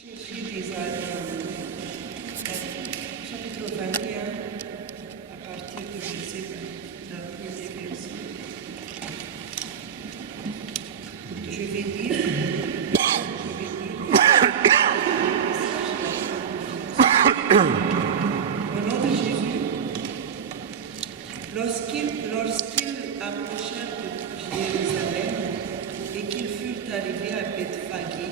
Jésus des chapitre 21, à partir de verset 20, le premier verset. Je vais dire au nom de Jésus, lorsqu'ils approchèrent de Jérusalem et qu'ils furent arrivés à Bethphagée,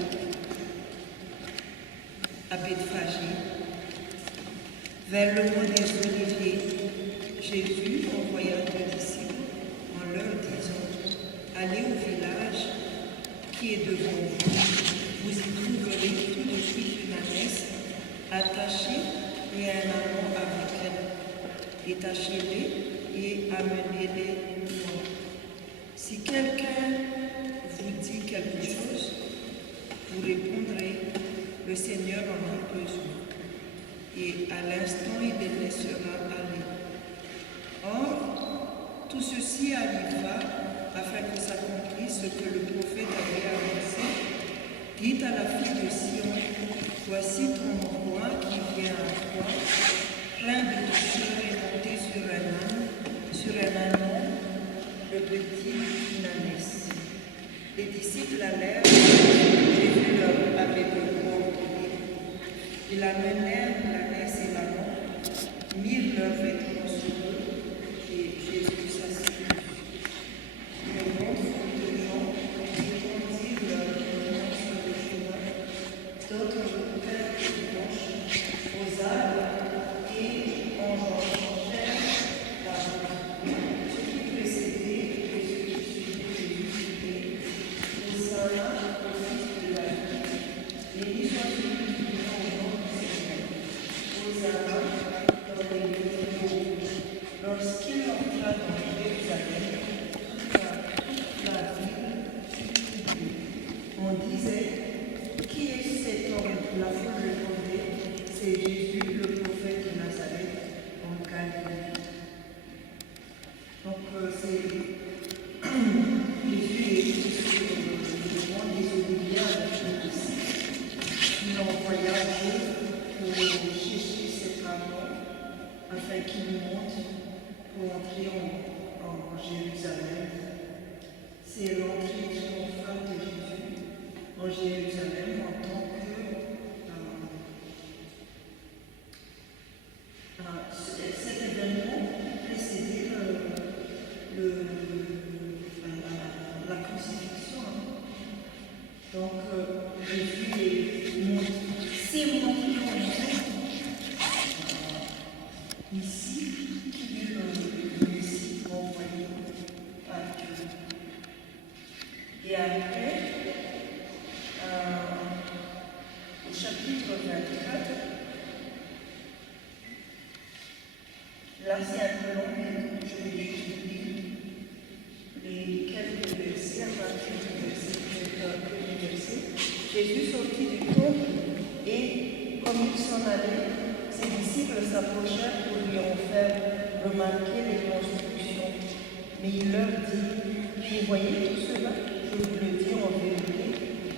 vers le mont des Oliviers, Jésus envoya deux disciples en leur disant: allez au village qui est devant vous, vous y trouverez tout de suite une ânesse attachée et un amant avec elle. Détachez-les et amenez-les loin. Si quelqu'un vous dit quelque chose, vous répondrez: le Seigneur en a besoin. Et à l'instant, il les laissera aller. Or, tout ceci arriva afin que s'accomplisse ce que le prophète avait annoncé. Dites à la fille de Sion: voici ton roi qui vient à toi, plein de douceur et monté sur un ânon, le petit ânesse. Les disciples allèrent, Jésus leur avait ordonné. Ils amenèrent l'ânesse et l'amant, mirent leurs vêtements sur eux, et Jésus s'assit. Une grande foule de gens étendirent leurs vêtements sur le chemin, d'autres coupèrent des branches aux arbres et enjambèrent la route. Ceux qui précédaient et ceux qui suivaient Jésus disaient: Hosanna au Fils de David, béni soit-il qui vient au nom du Seigneur. Hosanna dans les lieux hauts. Lorsqu'il entra dans Jérusalem, toute la ville fut troublée. On disait: qui est cet homme? La foule répondait: c'est Jésus, le prophète de Nazareth en Galilée. Donc c'est Jésus est sur le mont des Oliviers avec les disciples. Il a voyagé pour chercher cet amant afin qu'il monte pour entrer en Jérusalem. C'est l'entrée triomphale de Jésus en Jérusalem en tant que cet événement précédait la crucifixion. Donc Jésus s'est montré ici qu'il est le Messie envoyé par Dieu. Et après, au chapitre 24, là c'est un peu long, mais je vais juste lire les quelques versets à partir du premier verset. Jésus sortit du temple et, comme il s'en allait, ses disciples s'approchèrent pour lui en faire remarquer les constructions. Mais il leur dit: vous voyez tout cela? Je vous le dis en vérité,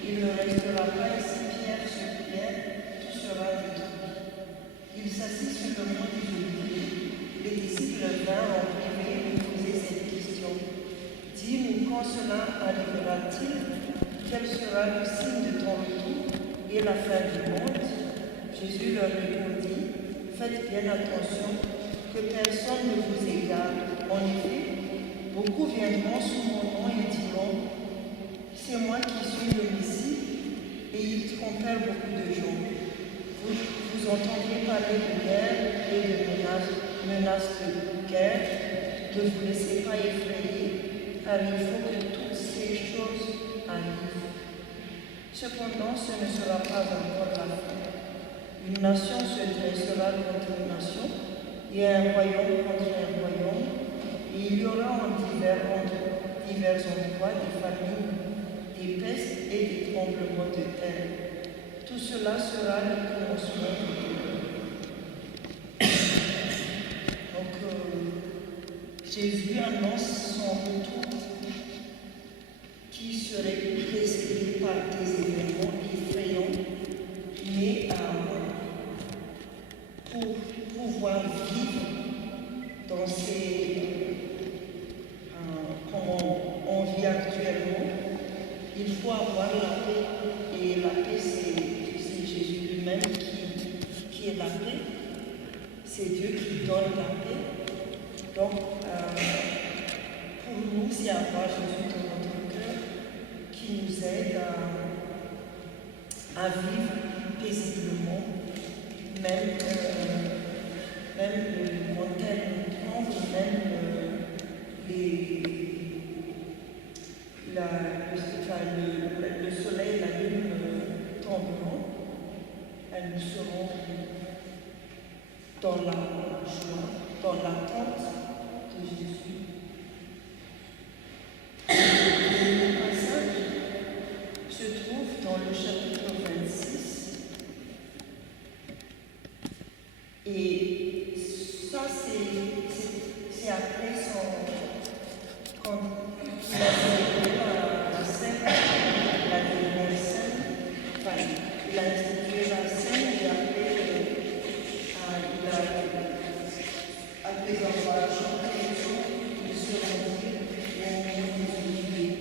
il ne restera pas ici pierre sur pierre, tout sera détruit. Il s'assit sur le mont des Oliviers. Les disciples vinrent en privé lui poser cette question: dis-nous, quand cela arrivera-t-il? Quel sera le signe de ton retour et la fin du monde? Jésus leur répondit: faites bien attention que personne ne vous égare. En effet, beaucoup viendront sous mon nom et diront: c'est moi qui suis le Messie, et ils trompèrent beaucoup de gens. Vous entendrez parler de guerre et de menaces de guerre. Ne vous laissez pas effrayer, car il faut que toutes ces choses arrivent. Cependant, ce ne sera pas encore la fin. Une nation se dressera contre une nation, et un royaume contre un royaume, et il y aura en divers endroits des famines, des pestes et des tremblements de terre. Tout cela sera le commencement de Dieu. Donc, Jésus annonce son retour qui serait précédé par des événements effrayants c'est Dieu qui donne la paix. Donc, pour nous, c'est avoir Jésus dans notre cœur qui nous aide à vivre paisiblement, même le montagne tremble, même le soleil, la lune tomberont, elles nous seront dans la joie, dans l'attente de Jésus. Le passage se trouve dans le chapitre 26. Et ça, c'est après quand il a célébré la scène, la dernière scène, enfin, il a institué la scène et après, après avoir chanté les chants, il se rendit au monde des Oliviers.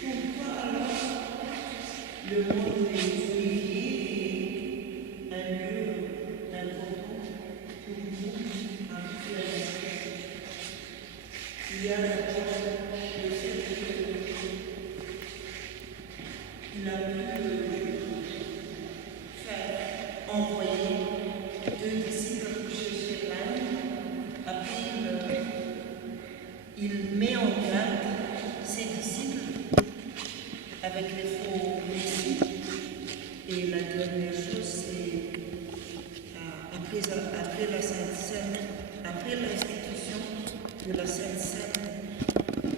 Pourquoi alors le monde des Oliviers est un lieu important pour nous actuellement? Il y a d'abord le fait qu'il a pu faire envoyer 2 disciples pour chercher l'âne. Après, il met en garde ses disciples avec les faux messies. Et la dernière chose, c'est après la Sainte Seine, après l'institution de la Sainte Seine.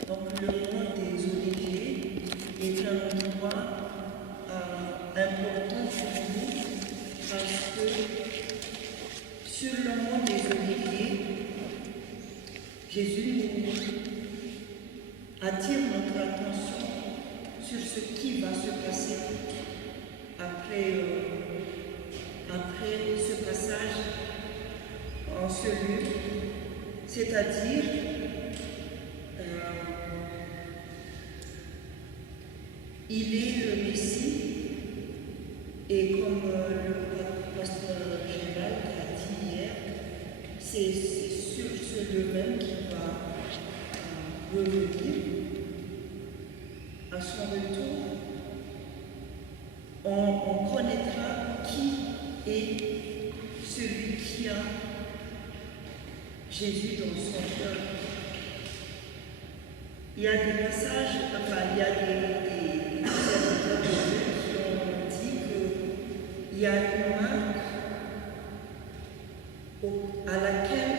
Donc le mont des Oliviers est un endroit important pour nous parce que sur le mont des Oliviers, Jésus nous attire notre attention sur ce qui va se passer après ce passage en ce lieu, c'est-à-dire il est le Messie et comme le pasteur général a dit hier, c'est sur ce lieu même qu'il va revenir. À son retour, on connaîtra qui est celui qui a Jésus dans son cœur. Il y a des passages, il y a des serviteurs de Dieu qui ont dit qu'il y a une marque à laquelle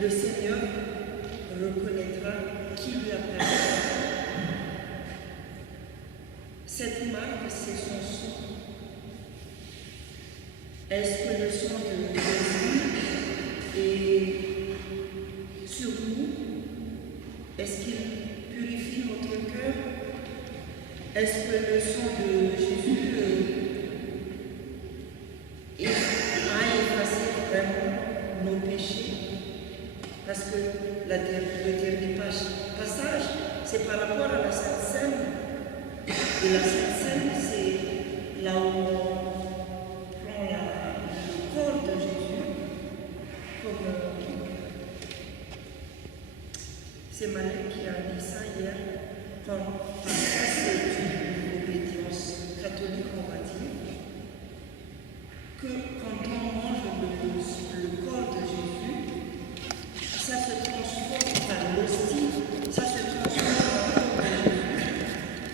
le Seigneur reconnaîtra qui lui appartient. Cette marque, c'est son sang. Est-ce que le sang de Jésus est sur nous? Est-ce qu'il purifie notre cœur? Est-ce que le sang de Jésus a effacé vraiment nos péchés? Parce que le dernier passage, c'est par rapport à la Sainte Seine. Et la Sainte Seine, c'est là où on prend le corps de Jésus, comme c'est Malek qui a dit ça hier, parce que c'est une obédience catholique, on va dire, que quand on mange le corps de Jésus, ça se transforme, enfin l'hostie, ça se transforme en corps de Jésus.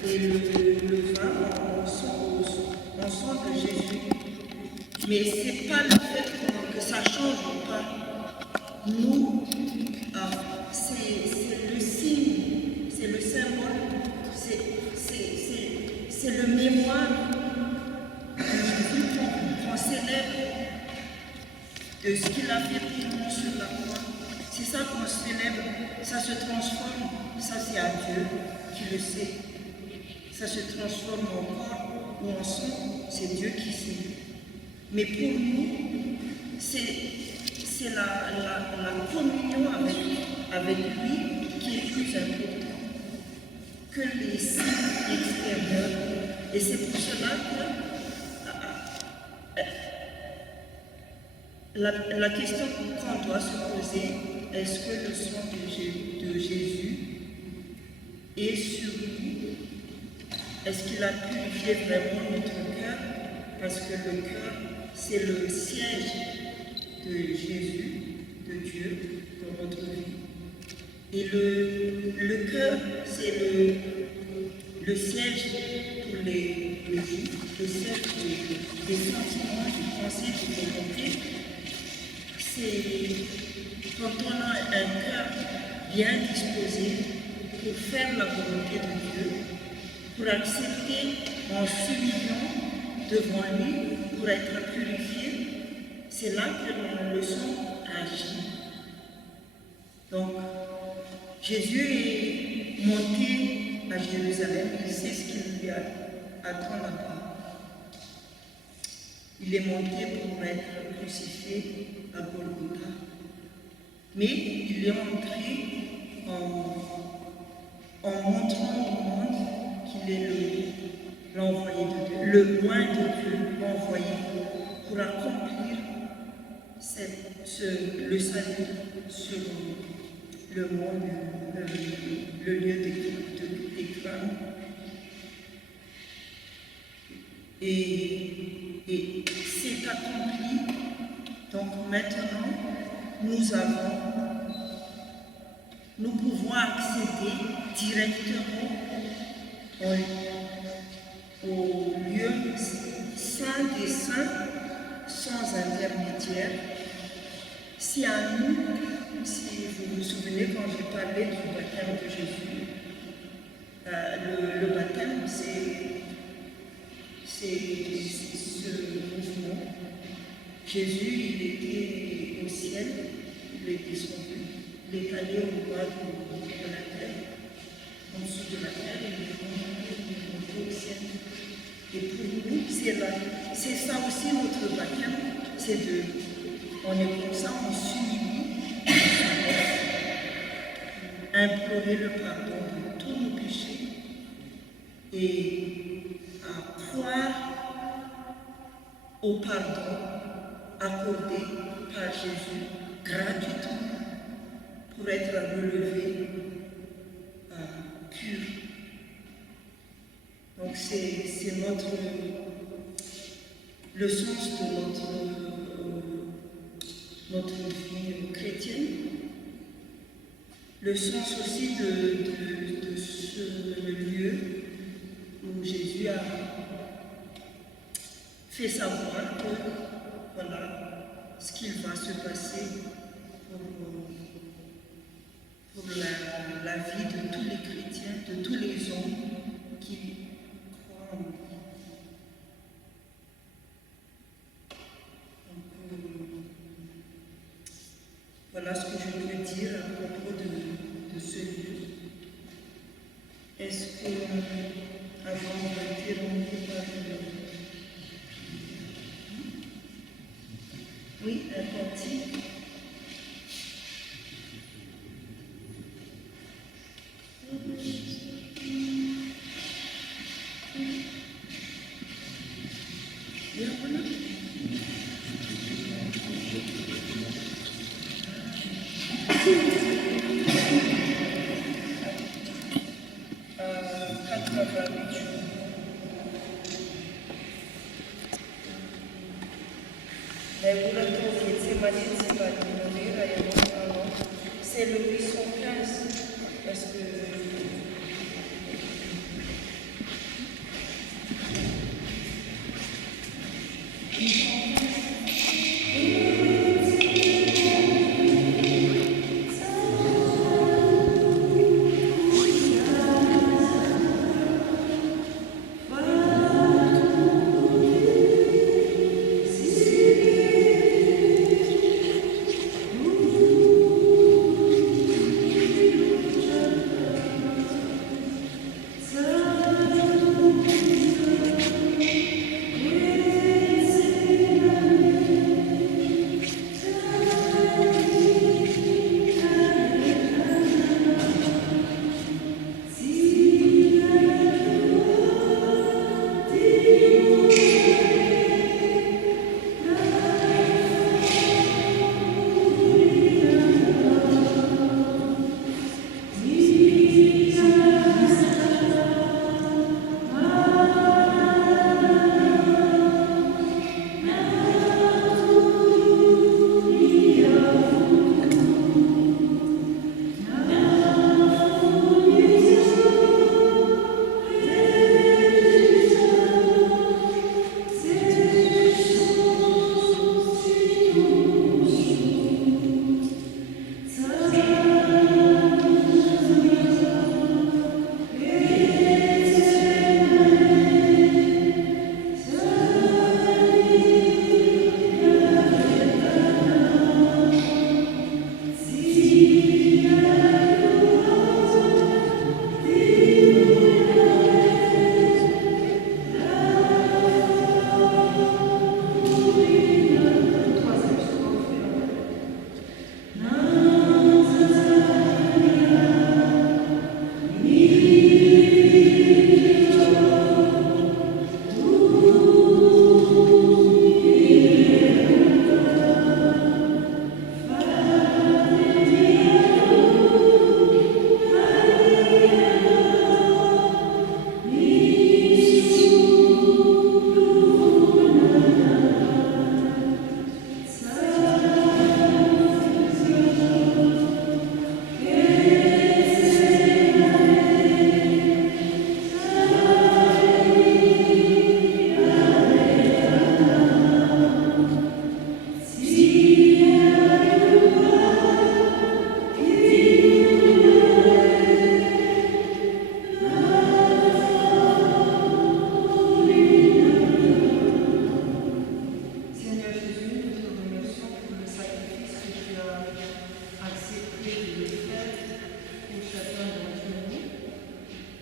Et le vin, on sent de Jésus. Mais ce n'est pas le fait que ça change ou pas. Nous, c'est le signe, c'est le symbole, c'est le mémoire de Jésus qu'on célèbre de ce qu'il a fait pour nous sur la croix. C'est ça qu'on célèbre, ça se transforme, ça c'est à Dieu qui le sait. Ça se transforme en corps ou en sang, c'est Dieu qui sait. Mais pour nous, c'est la communion avec lui qui est plus importante que les signes extérieurs. Et c'est pour cela que La question qu'on doit se poser, est-ce que le sang de Jésus est sur nous? Est-ce qu'il a purifié vraiment notre cœur? Parce que le cœur, c'est le siège de Jésus, de Dieu, dans notre vie. Et le cœur, c'est le siège pour les juifs, le siège des sentiments, des pensées, des volontés. C'est quand on a un cœur bien disposé pour faire la volonté de Dieu, pour accepter en s'humiliant devant lui, pour être purifié, c'est là que le sang agit. Donc, Jésus est monté à Jérusalem, il sait ce qu'il lui attend là-bas. Il est monté pour être crucifié à Golgotha. Mais il est entré en montrant au monde qu'il est l'envoyé de Dieu, le loin de Dieu, l'envoyé pour accomplir le salut sur le monde, le lieu des crânes. Et c'est accompli. Donc maintenant, nous pouvons accéder directement au lieu saint des saints sans intermédiaire. Si à nous, si vous vous souvenez quand j'ai parlé du baptême de Jésus, le baptême c'est ce mouvement. Jésus, il était au ciel, il est descendu, il est allé au bas de la terre, en dessous de la terre, il est monté au ciel. Et pour nous, c'est ça aussi notre baptême, on est comme ça, on s'humilie, implorer le pardon de tous nos péchés et à croire au pardon accordé par Jésus gratuitement pour être relevé pur. Donc c'est le sens de notre vie chrétienne, le sens aussi de ce lieu où Jésus a fait savoir que voilà ce qu'il va se passer pour la vie de tous les chrétiens, de tous les hommes qui croient en lui. Voilà ce que je peux dire à propos de ce lieu. Est-ce que, avant de terminer par oui, un cantique. Bien, voilà. C'est le 815 parce que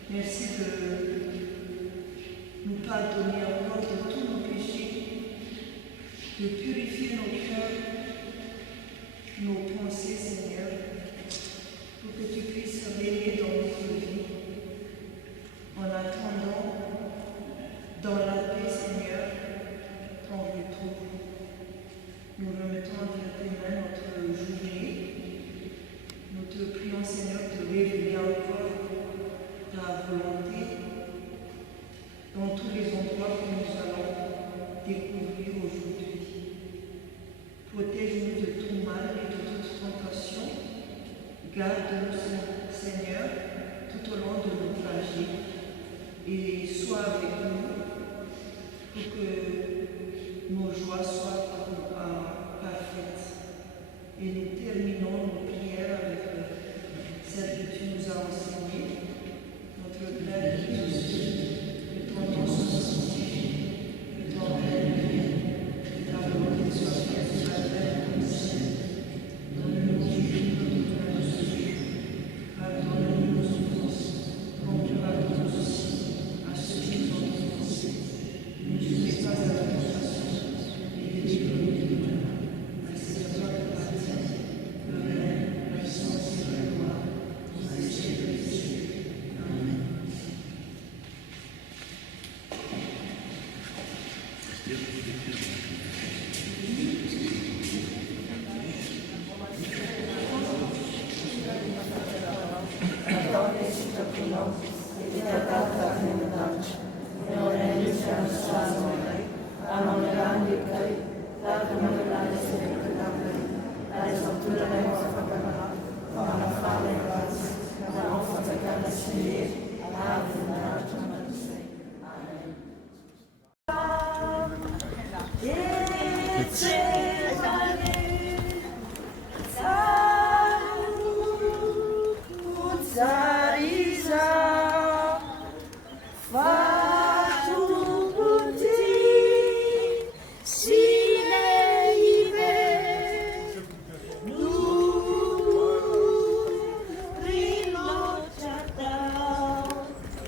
Merci de nous pardonner encore de tous nos péchés, de purifier nos cœurs, nos pensées, Seigneur, pour que tu puisses régner dans notre vie. En attendant, dans la paix, Seigneur, ton retour. Nous remettons entre tes mains notre journée. Nous te prions, Seigneur, de révéler encore ta volonté dans tous les endroits que nous allons découvrir aujourd'hui. Protège-nous de tout mal et de toute tentation. Garde-nous, Seigneur, tout au long de nos trajets et sois avec nous pour que nos joies soient parfaites. Et nous terminons nos prières avec celle que tu nous as enseignée. Notre Père qui es aux cieux, que ton nom soit sanctifié, que ton règne vienne, que ta volonté soit faite sur la terre comme au ciel. Donne-nous aujourd'hui notre pain de ce jour. Pardonne-nous nos offenses, comme tu pardonnes aussi à ceux qui nous ont offensés. Ne nous mets pas à la tentation, mais délivre-nous du mal. Car c'est à toi que appartient le règne, la puissance et la gloire, pour les siècles des siècles. Amen.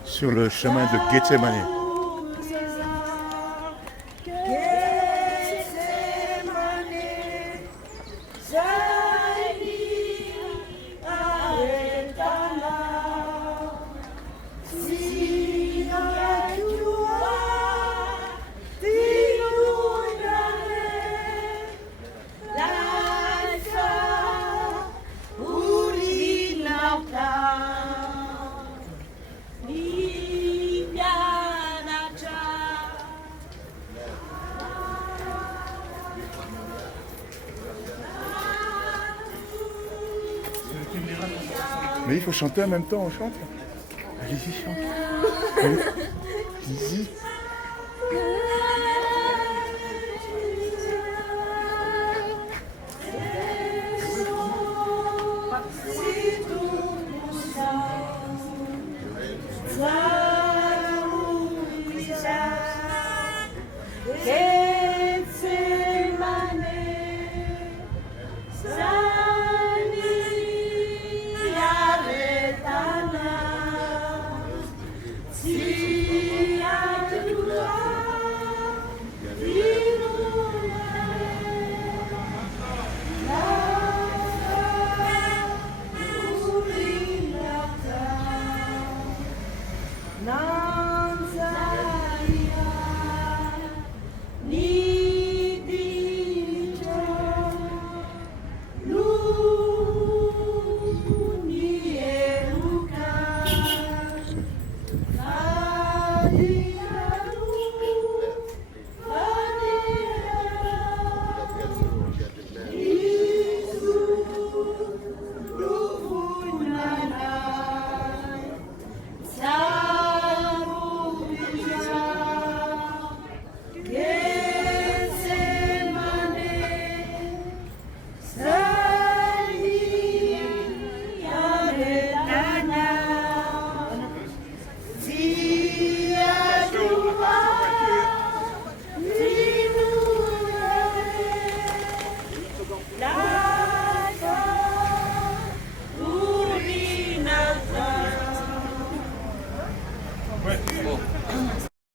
Sur le chemin de Gethsemane. Mais il faut chanter en même temps, on chante. Allez-y, chante. Allez-y. Amen.